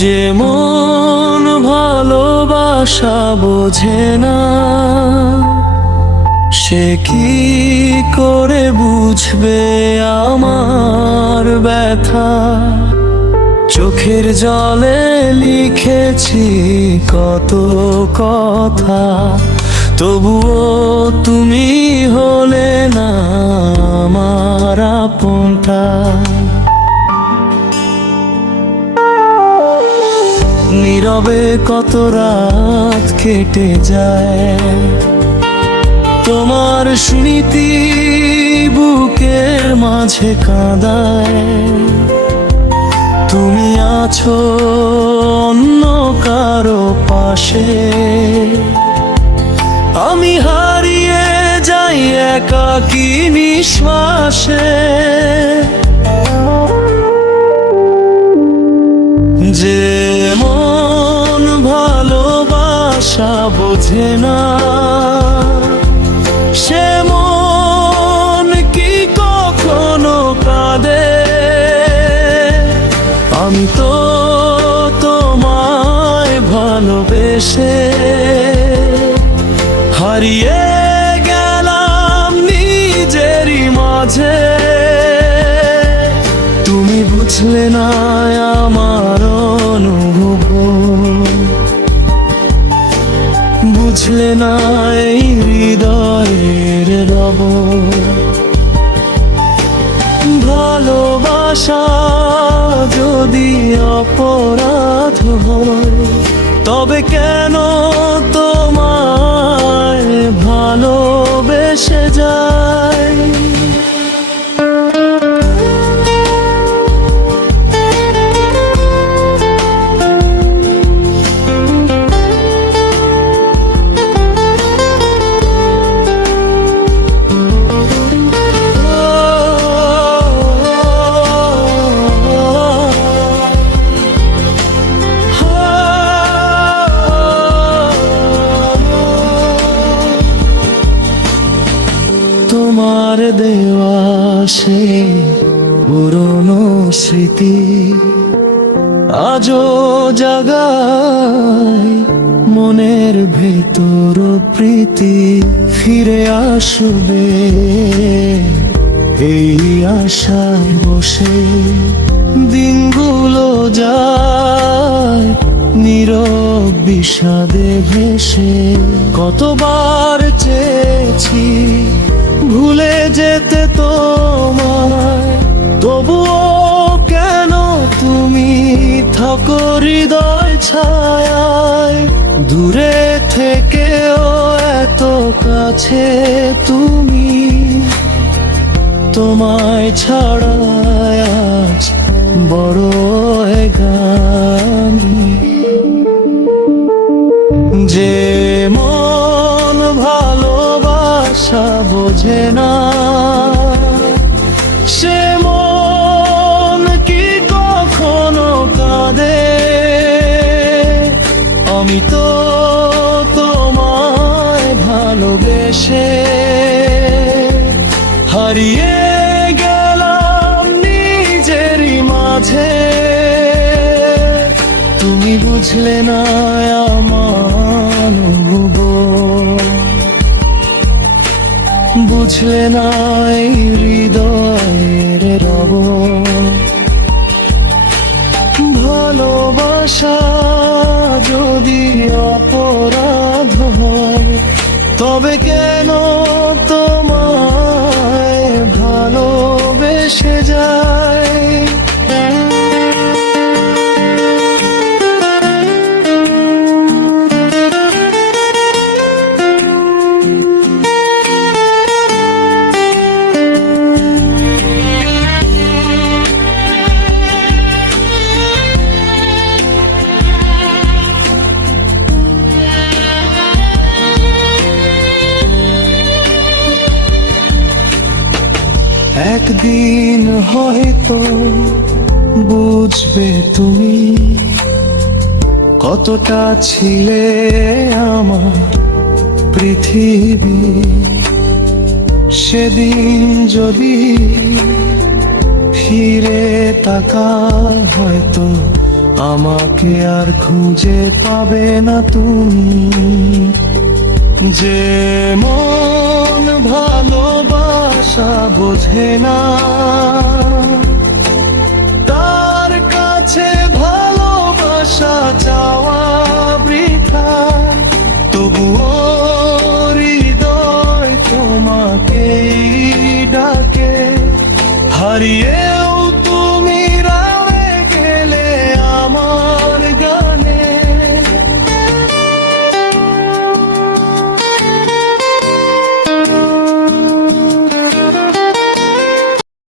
যে মন ভালোবাসা বোঝে না, সে কি করে বুঝবে আমার ব্যথা। চোখের জলে লিখেছি কত কথা, তবুও তুমি হলে না আমার আপনটা। নীরবে কত রাত কেটে যায়, তোমার স্মৃতি বুকের মাঝে কাঁদায়। তুমি আছো অন্য কারো পাশে, আমি হারিয়ে যাই একাকী নিঃশ্বাসে। যে মন ভালোবাসা বোঝে না, সে মন কি কখনো কাঁদে? আমি তো তোমায় ভালোবেসে হারিয়ে গেলাম নিজেরই মাঝে। তুমি বুঝলে না আমার অনুভব, বুঝলে না এই হৃদয়ের রব। ভালোবাসা যদি অপরাধ হয়, তবে কেন তোমায় ভালোবেসে যায়? তোমার দেওয়া সে পুরনো স্মৃতি আজও জাগায় মনের ভেতর প্রীতি। ফিরে আসবে এই আশায় বসে, দিনগুলো যায় নীরব বিষাদে ভেসে। কতবার চেয়েছি ভুলে যেতে তোমায়, তবুও কেন তুমি থাকো হৃদয় ছায়ায়। দূরে থেকেও এত কাছে তুমি, তোমায় ছাড়া আজ বড় গানি। যে মন ভালোবাসা বোঝে না, সে মন কি কখনো কাঁদে? আমি তো তোমায় ভালোবেসে হারিয়ে গেলাম নিজেরই মাঝে। তুমি বুঝলে না আমার অনুভব, বুঝলে না এই হৃদয়ের রব। ভালোবাসা যদি অপরাধ হয়, তবে কেন তোমায় ভালোবেসে যায়? একদিন হয়তো বুঝবে তুমি কতটা ছিলে আমার পৃথিবী। সেদিন যদি ফিরে তাকাই হয়তো আমাকে আর খুঁজে পাবে না তুমি। যে মন ভালোবাসা বোঝে না, তার কাছে ভালোবাসা চাওয়া বৃথা।